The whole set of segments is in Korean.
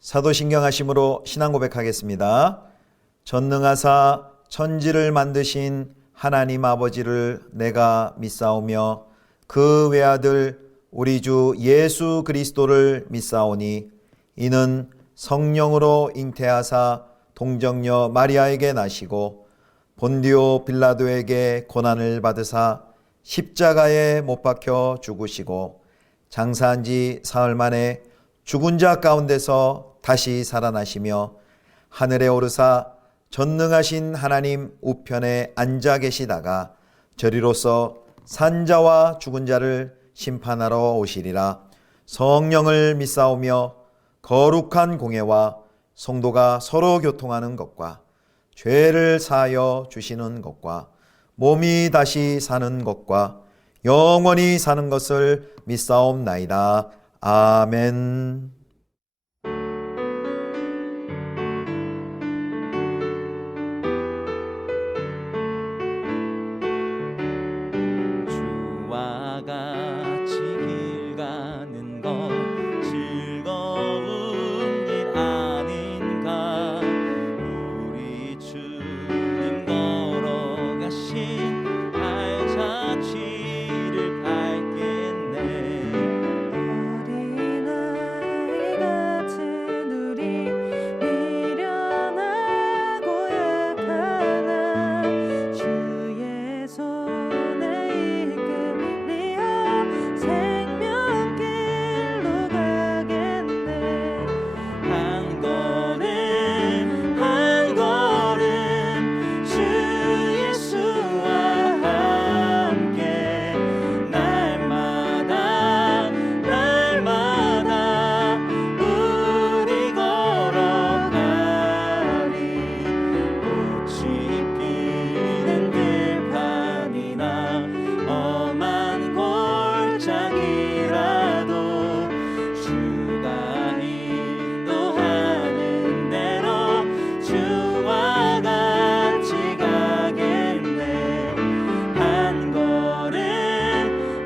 사도신경하심으로 신앙 고백하겠습니다. 전능하사 천지를 만드신 하나님 아버지를 내가 믿사오며 그 외아들 우리 주 예수 그리스도를 믿사오니 이는 성령으로 잉태하사 동정녀 마리아에게 나시고 본디오 빌라도에게 고난을 받으사 십자가에 못 박혀 죽으시고 장사한 지 사흘 만에 죽은 자 가운데서 다시 살아나시며 하늘에 오르사 전능하신 하나님 우편에 앉아 계시다가 저리로서 산자와 죽은 자를 심판하러 오시리라. 성령을 믿사오며 거룩한 공예와 성도가 서로 교통하는 것과 죄를 사하여 주시는 것과 몸이 다시 사는 것과 영원히 사는 것을 믿사옵나이다. 아멘. 주와 같이 길 가는 것 즐거운 일 아닌가. 우리 주님 걸어가신 발자취를 밟겠네. 어린아이 같은 우리 미련하고 약하나 주의 손에 이끌리어 생명길로 가겠네. 한 걸음 한 걸음 주 예수와 함께 날마다 날마다 우리 걸어가리. 꽃이 피는 들판이나 험한 골짜기라도 주가 인도하는 대로 주와 같이 가겠네. 한 걸음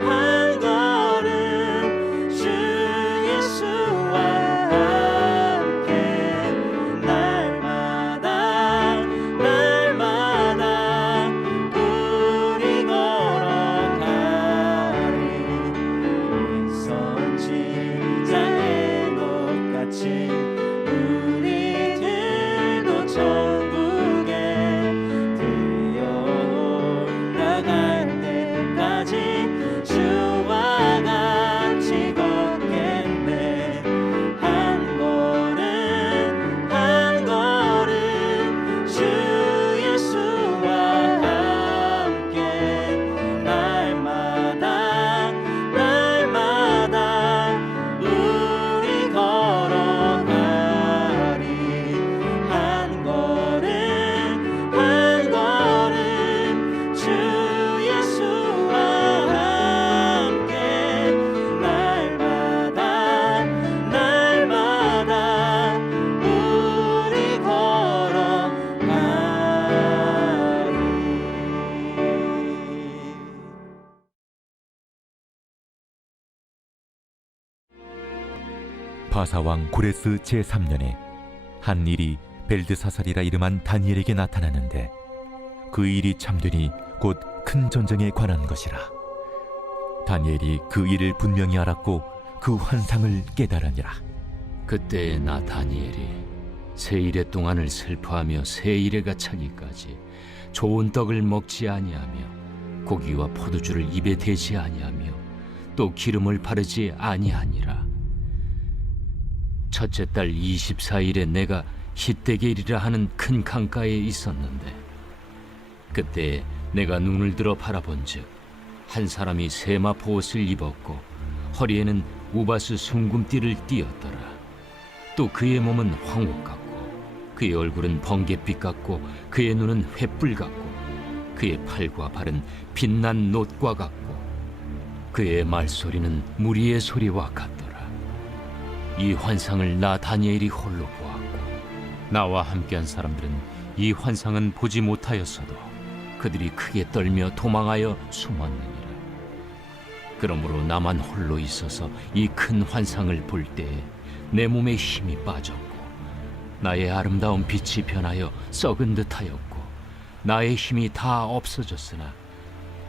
한 걸음 주 예수와 함께 날마다 날마다 우리 걸어가리. 선지자의 녹같이 우리들도 천국에 들려올라갈 때까지 주와 같이 걷겠네. 한 걸음 한 걸음 주 예수와 함께 날마다 날마다 우리 걸어가리. 한 걸음 한 걸음 주 예수와 함께 날마다 날마다 우리 걸어가리. 바사왕 고레스 제3년에 한 일이 벨드사살이라 이름한 다니엘에게 나타나는데 그 일이 참되니 곧 큰 전쟁에 관한 것이라. 다니엘이 그 일을 분명히 알았고 그 환상을 깨달으니라. 그때 나 다니엘이 세 일의 동안을 슬퍼하며 세 일에가 차기까지 좋은 떡을 먹지 아니하며 고기와 포도주를 입에 대지 아니하며 또 기름을 바르지 아니하니라. 첫째 달 24일에 내가 히데겔이라 하는 큰 강가에 있었는데 그때 내가 눈을 들어 바라본즉 한 사람이 세마포 옷을 입었고 허리에는 우바스 숭금띠를 띠었더라. 또 그의 몸은 황옥 같고 그의 얼굴은 번갯빛 같고 그의 눈은 횃불 같고 그의 팔과 발은 빛난 놋과 같고 그의 말소리는 무리의 소리와 같더라. 이 환상을 나 다니엘이 홀로 보았고 나와 함께한 사람들은 이 환상은 보지 못하였어도 그들이 크게 떨며 도망하여 숨었느니라. 그러므로 나만 홀로 있어서 이 큰 환상을 볼 때에 내 몸에 힘이 빠졌고 나의 아름다운 빛이 변하여 썩은 듯하였고 나의 힘이 다 없어졌으나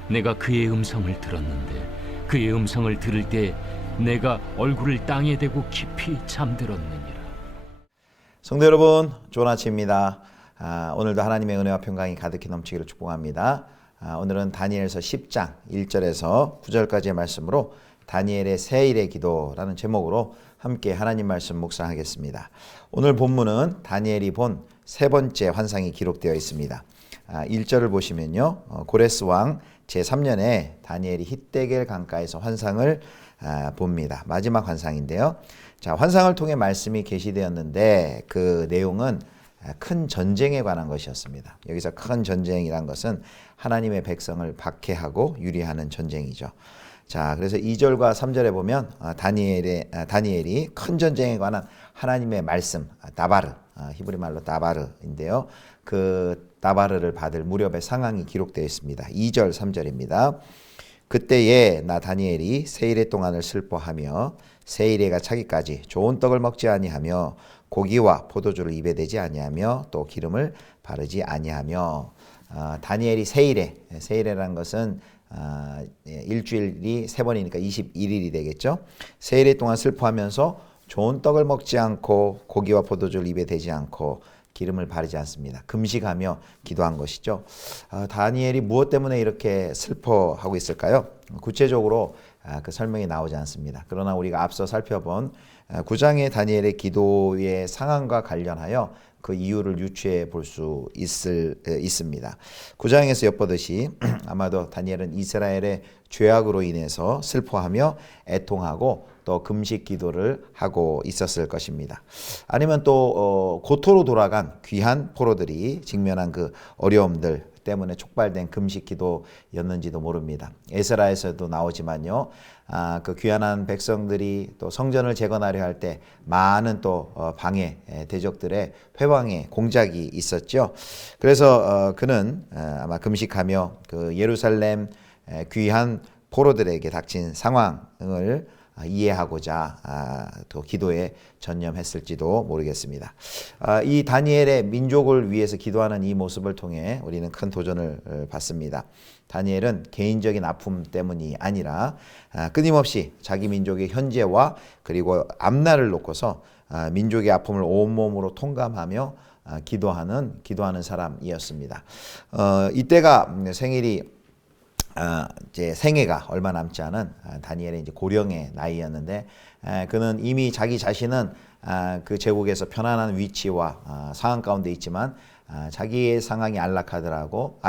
내가 그의 음성을 들었는데 그의 음성을 들을 때 내가 얼굴을 땅에 대고 깊이 잠들었느니라. 성도 여러분, 좋은 아침입니다. 오늘도 하나님의 은혜와 평강이 가득히 넘치기를 축복합니다. 오늘은 다니엘서 10장 1절에서 9절까지의 말씀으로 다니엘의 새 일의 기도라는 제목으로 함께 하나님 말씀 묵상하겠습니다. 오늘 본문은 다니엘이 본 세 번째 환상이 기록되어 있습니다. 1절을 보시면요, 고레스 왕 제3년에 다니엘이 히데겔 강가에서 환상을 봅니다. 마지막 환상인데요. 자, 환상을 통해 말씀이 계시되었는데 그 내용은 큰 전쟁에 관한 것이었습니다. 여기서 큰 전쟁이란 것은 하나님의 백성을 박해하고 유리하는 전쟁이죠. 자, 그래서 2절과 3절에 보면 다니엘이 큰 전쟁에 관한 하나님의 말씀, 다바르, 히브리 말로 다바르인데요. 그 다바르를 받을 무렵의 상황이 기록되어 있습니다. 2절, 3절입니다. 그때에 나 다니엘이 세일의 동안을 슬퍼하며 세일에가 차기까지 좋은 떡을 먹지 아니하며 고기와 포도주를 입에 대지 아니하며 또 기름을 바르지 아니하며. 다니엘이 세일에라는 것은 일주일이 3번이니까 21일이 되겠죠. 세일의 동안 슬퍼하면서 좋은 떡을 먹지 않고 고기와 포도주를 입에 대지 않고 기름을 바르지 않습니다. 금식하며 기도한 것이죠. 다니엘이 무엇 때문에 이렇게 슬퍼하고 있을까요? 구체적으로 그 설명이 나오지 않습니다. 그러나 우리가 앞서 살펴본 9장의 다니엘의 기도의 상황과 관련하여 그 이유를 유추해 볼 수 있습니다. 9장에서 엿보듯이 아마도 다니엘은 이스라엘의 죄악으로 인해서 슬퍼하며 애통하고 또 금식 기도를 하고 있었을 것입니다. 아니면 또 고토로 돌아간 귀한 포로들이 직면한 그 어려움들 때문에 촉발된 금식 기도였는지도 모릅니다. 에스라에서도 나오지만요, 그 귀환한 백성들이 또 성전을 재건하려 할 때 많은 또 방해 대적들의 회방의 공작이 있었죠. 그래서 그는 아마 금식하며 그 예루살렘 귀한 포로들에게 닥친 상황을 이해하고자 또 기도에 전념했을지도 모르겠습니다. 이 다니엘의 민족을 위해서 기도하는 이 모습을 통해 우리는 큰 도전을 받습니다. 다니엘은 개인적인 아픔 때문이 아니라 끊임없이 자기 민족의 현재와 그리고 앞날을 놓고서 민족의 아픔을 온몸으로 통감하며 기도하는 사람이었습니다. 이때가 생일이 이제 생애가 얼마 남지 않은 다니엘의 이제 고령의 나이였는데, 그는 이미 자기 자신은 그 제국에서 편안한 위치와 상황 가운데 있지만 자기의 상황이 안락하더라도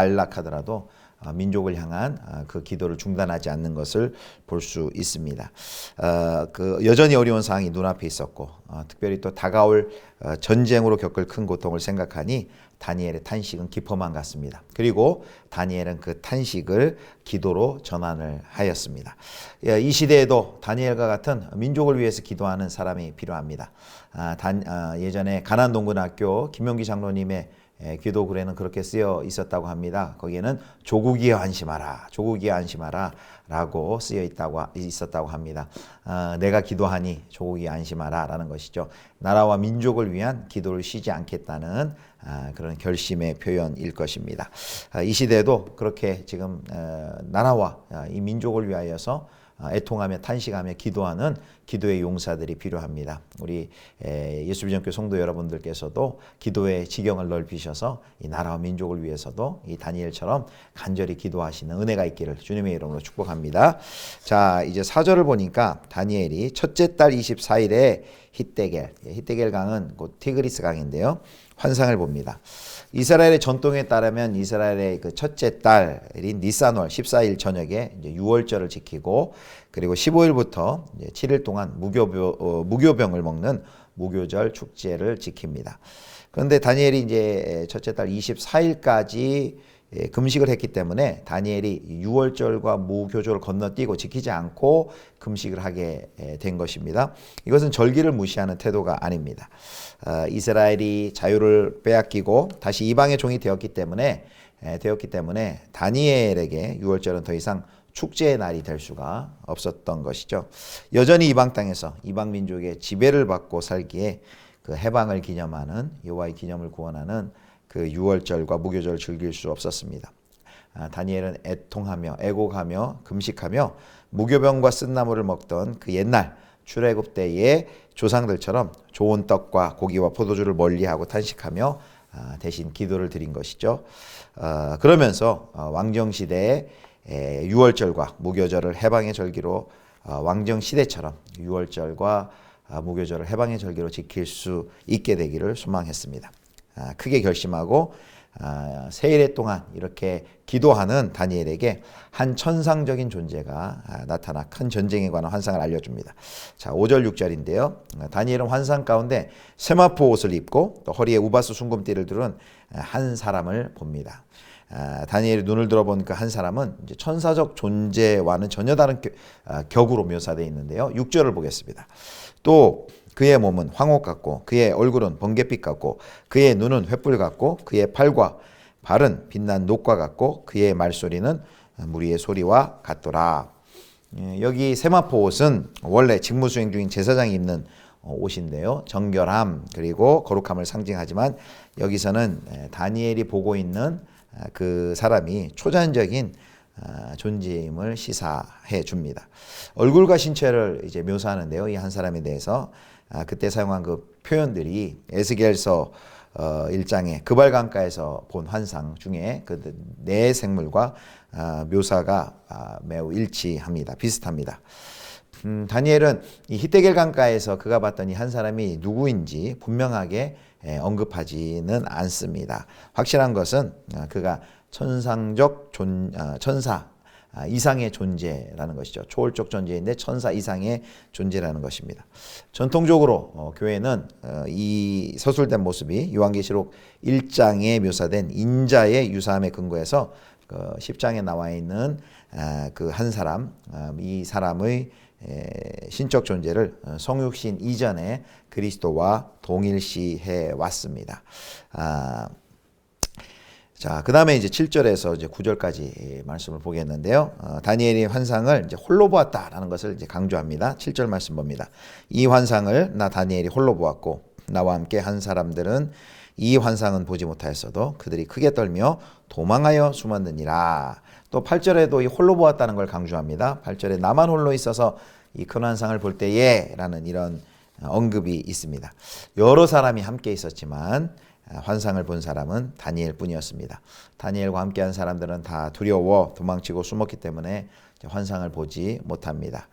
민족을 향한 그 기도를 중단하지 않는 것을 볼 수 있습니다. 그 여전히 어려운 상황이 눈앞에 있었고, 특별히 또 다가올 전쟁으로 겪을 큰 고통을 생각하니 다니엘의 탄식은 깊어만 갔습니다. 그리고 다니엘은 그 탄식을 기도로 전환을 하였습니다. 이 시대에도 다니엘과 같은 민족을 위해서 기도하는 사람이 필요합니다. 예전에 가난동군학교 김용기 장로님의 기도 글에는 그렇게 쓰여 있었다고 합니다. 거기에는 조국이여 안심하라, 조국이여 안심하라 라고 쓰여 있었다고 합니다. 내가 기도하니 조국이 안심하라 라는 것이죠. 나라와 민족을 위한 기도를 쉬지 않겠다는 그런 결심의 표현일 것입니다. 이 시대에도 그렇게 지금 나라와 이 민족을 위하여서 애통하며 탄식하며 기도하는 기도의 용사들이 필요합니다. 우리 예수비전교회 성도 여러분들께서도 기도의 지경을 넓히셔서 이 나라와 민족을 위해서도 이 다니엘처럼 간절히 기도하시는 은혜가 있기를 주님의 이름으로 축복합니다. 자, 이제 4절을 보니까 다니엘이 첫째 달 24일에 히데겔 강은 곧 티그리스 강인데요, 환상을 봅니다. 이스라엘의 전통에 따르면 이스라엘의 그 첫째 달인 니산월 14일 저녁에 이제 유월절을 지키고, 그리고 15일부터 이제 7일 동안 무교병을 먹는 무교절 축제를 지킵니다. 그런데 다니엘이 이제 첫째 달 24일까지 금식을 했기 때문에 다니엘이 유월절과 무교절을 건너뛰고 지키지 않고 금식을 하게 된 것입니다. 이것은 절기를 무시하는 태도가 아닙니다. 이스라엘이 자유를 빼앗기고 다시 이방의 종이 되었기 때문에 다니엘에게 유월절은 더 이상 축제의 날이 될 수가 없었던 것이죠. 여전히 이방 땅에서 이방 민족의 지배를 받고 살기에 그 해방을 기념하는 여호와의 기념을 구원하는 그 유월절과 무교절을 즐길 수 없었습니다. 다니엘은 애통하며 애곡하며 금식하며 무교병과 쓴나물을 먹던 그 옛날 출애굽 때의 조상들처럼 좋은 떡과 고기와 포도주를 멀리하고 탄식하며 대신 기도를 드린 것이죠. 그러면서 왕정시대의 유월절과 무교절을 해방의 절기로 왕정시대처럼 유월절과 무교절을 해방의 절기로 지킬 수 있게 되기를 소망했습니다. 크게 결심하고 세일의 동안 이렇게 기도하는 다니엘에게 한 천상적인 존재가 나타나 큰 전쟁에 관한 환상을 알려줍니다. 자, 5절 6절인데요. 다니엘은 환상 가운데 세마포 옷을 입고 또 허리에 우바스 순금띠를 두른 한 사람을 봅니다. 다니엘이 눈을 들어본 그 한 사람은 이제 천사적 존재와는 전혀 다른 격으로 묘사되어 있는데요. 6절을 보겠습니다. 또 그의 몸은 황옥 같고 그의 얼굴은 번갯빛 같고 그의 눈은 횃불 같고 그의 팔과 발은 빛난 녹과 같고 그의 말소리는 무리의 소리와 같더라. 여기 세마포 옷은 원래 직무 수행 중인 제사장이 입는 옷인데요. 정결함 그리고 거룩함을 상징하지만 여기서는 다니엘이 보고 있는 그 사람이 초자연적인 존재임을 시사해 줍니다. 얼굴과 신체를 이제 묘사하는데요. 이 한 사람에 대해서 그때 사용한 그 표현들이 에스겔서 1장의 그발강가에서 본 환상 중에 그 네 생물과 묘사가 매우 일치합니다. 비슷합니다. 다니엘은 이 히데겔 강가에서 그가 봤던 이 한 사람이 누구인지 분명하게 언급하지는 않습니다. 확실한 것은 그가 천상적 천사 이상의 존재라는 것이죠. 초월적 존재인데 천사 이상의 존재라는 것입니다. 전통적으로 교회는 이 서술된 모습이 요한계시록 1장에 묘사된 인자의 유사함에 근거해서 10장에 나와 있는 그 한 사람, 이 사람의 신적 존재를 성육신 이전에 그리스도와 동일시해 왔습니다. 자, 그 다음에 이제 7절에서 이제 9절까지 말씀을 보겠는데요. 다니엘이 환상을 이제 홀로 보았다라는 것을 이제 강조합니다. 7절 말씀 봅니다. 이 환상을 나 다니엘이 홀로 보았고 나와 함께 한 사람들은 이 환상은 보지 못하였어도 그들이 크게 떨며 도망하여 숨었느니라. 또 8절에도 이 홀로 보았다는 걸 강조합니다. 8절에 나만 홀로 있어서 이 큰 환상을 볼 때에 라는 이런 언급이 있습니다. 여러 사람이 함께 있었지만 환상을 본 사람은 다니엘 뿐이었습니다. 다니엘과 함께한 사람들은 다 두려워 도망치고 숨었기 때문에 환상을 보지 못합니다.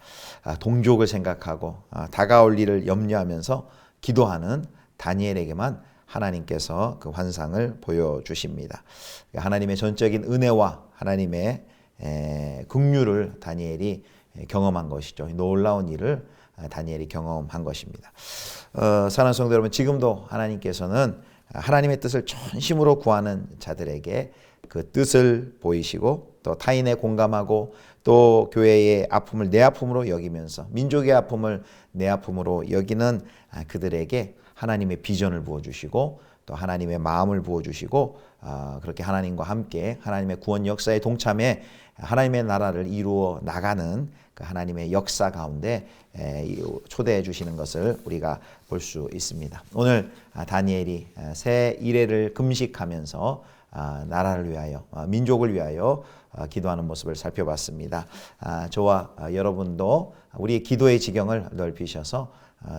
동족을 생각하고 다가올 일을 염려하면서 기도하는 다니엘에게만 하나님께서 그 환상을 보여주십니다. 하나님의 전적인 은혜와 하나님의 긍휼을 다니엘이 경험한 것이죠. 놀라운 일을 다니엘이 경험한 것입니다. 사랑하는 성도 여러분, 지금도 하나님께서는 하나님의 뜻을 전심으로 구하는 자들에게 그 뜻을 보이시고 또 타인의 공감하고 또 교회의 아픔을 내 아픔으로 여기면서 민족의 아픔을 내 아픔으로 여기는 그들에게 하나님의 비전을 부어주시고 또 하나님의 마음을 부어주시고 그렇게 하나님과 함께 하나님의 구원 역사에 동참해 하나님의 나라를 이루어 나가는 그 하나님의 역사 가운데 초대해 주시는 것을 우리가 볼 수 있습니다. 오늘 다니엘이 새 이래를 금식하면서 나라를 위하여 민족을 위하여 기도하는 모습을 살펴봤습니다. 저와 여러분도 우리의 기도의 지경을 넓히셔서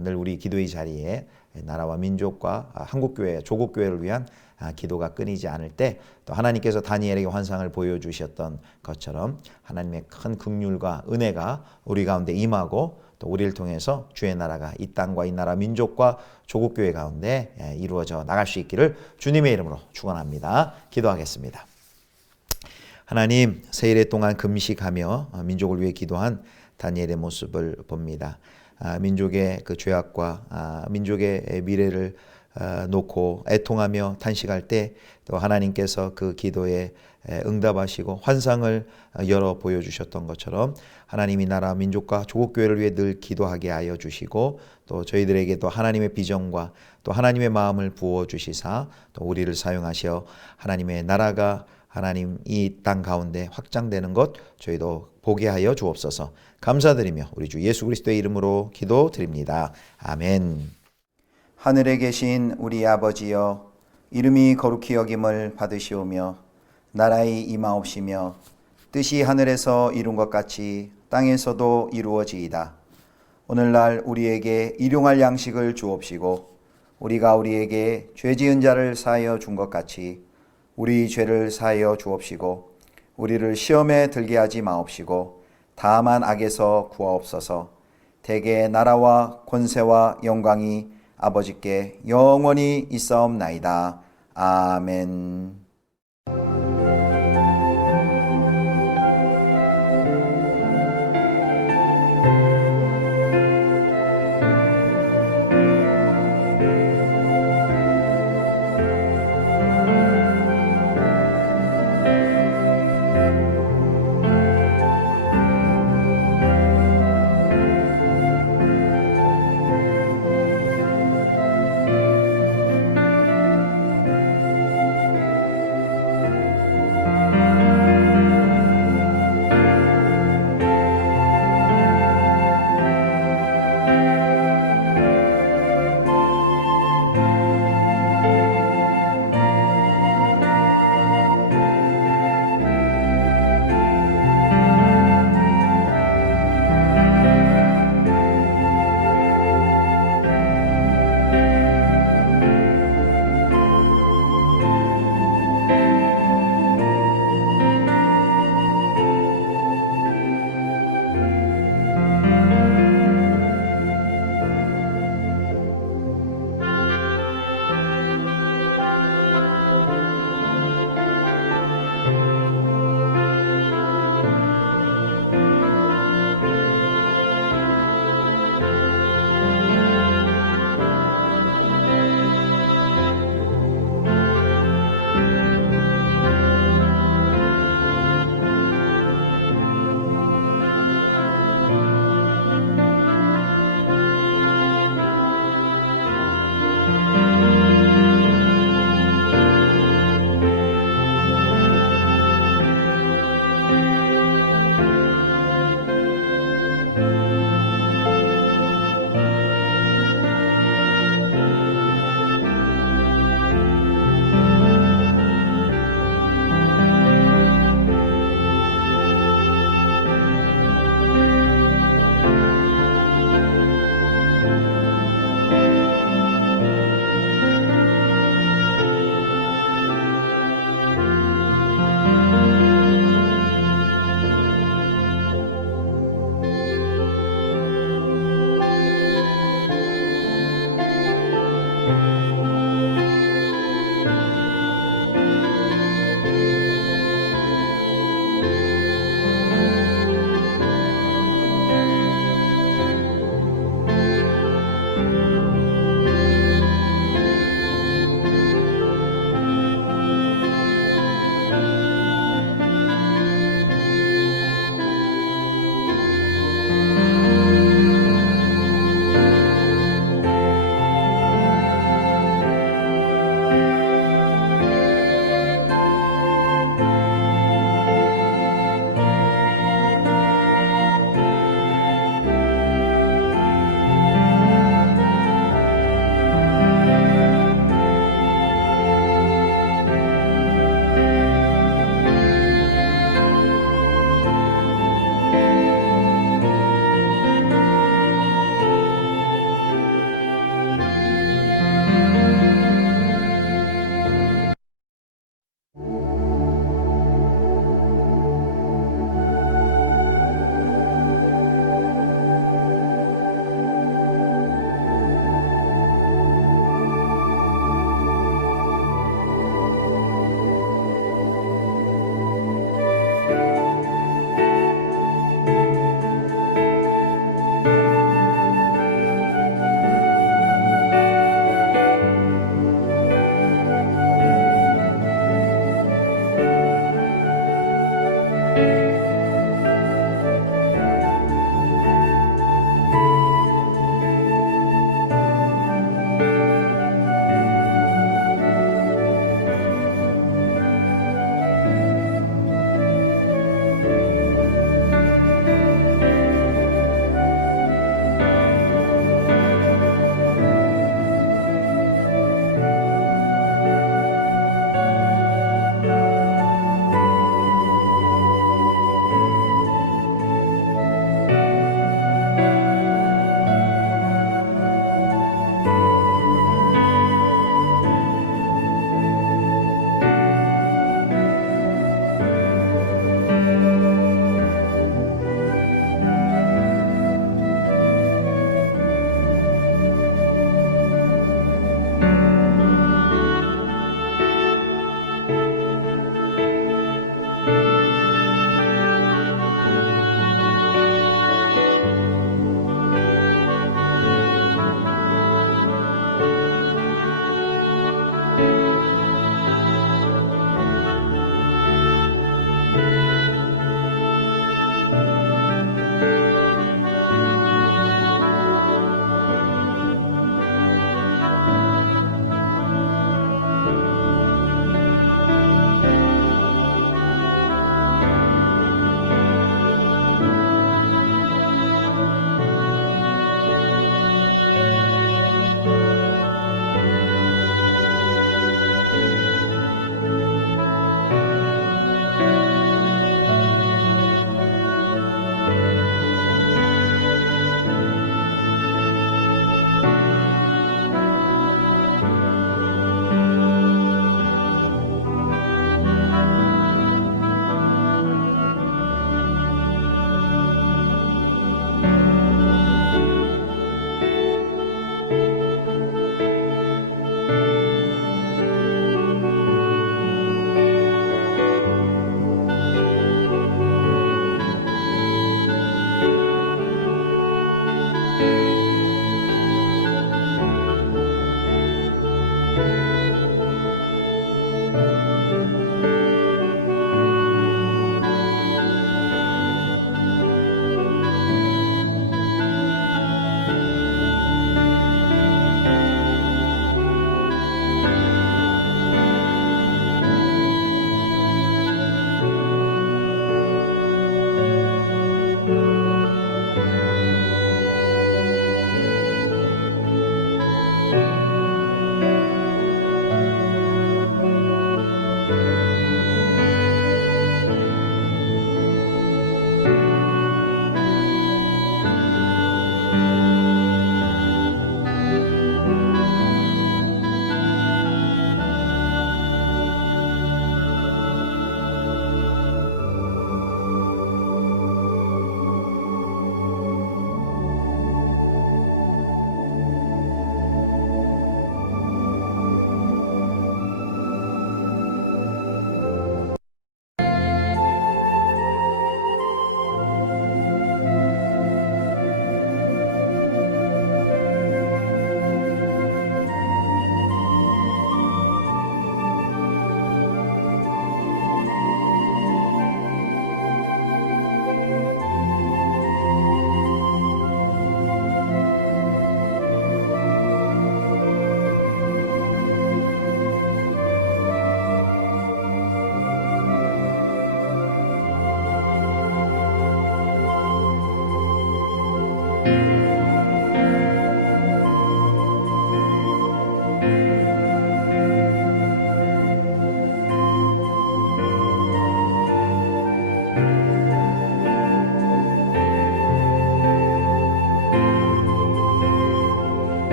늘 우리 기도의 자리에 나라와 민족과 한국교회, 조국교회를 위한 기도가 끊이지 않을 때 또 하나님께서 다니엘에게 환상을 보여주셨던 것처럼 하나님의 큰 긍휼과 은혜가 우리 가운데 임하고 또 우리를 통해서 주의 나라가 이 땅과 이 나라 민족과 조국교회 가운데 이루어져 나갈 수 있기를 주님의 이름으로 축원합니다. 기도하겠습니다. 하나님, 세일의 동안 금식하며 민족을 위해 기도한 다니엘의 모습을 봅니다. 민족의 그 죄악과 민족의 미래를 놓고 애통하며 탄식할 때 또 하나님께서 그 기도에 응답하시고 환상을 열어 보여주셨던 것처럼 하나님이 나라 민족과 조국교회를 위해 늘 기도하게 하여 주시고 또 저희들에게도 하나님의 비전과 또 하나님의 마음을 부어주시사 또 우리를 사용하셔 하나님의 나라가 하나님 이 땅 가운데 확장되는 것 저희도 보게 하여 주옵소서. 감사드리며 우리 주 예수 그리스도의 이름으로 기도드립니다. 아멘. 하늘에 계신 우리 아버지여, 이름이 거룩히 여김을 받으시오며 나라의 임하옵시며 뜻이 하늘에서 이룬 것 같이 땅에서도 이루어지이다. 오늘날 우리에게 일용할 양식을 주옵시고 우리가 우리에게 죄 지은 자를 사하여 준 것 같이 우리 죄를 사하여 주옵시고 우리를 시험에 들게 하지 마옵시고 다만 악에서 구하옵소서. 대개 나라와 권세와 영광이 아버지께 영원히 있사옵나이다. 아멘.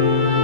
주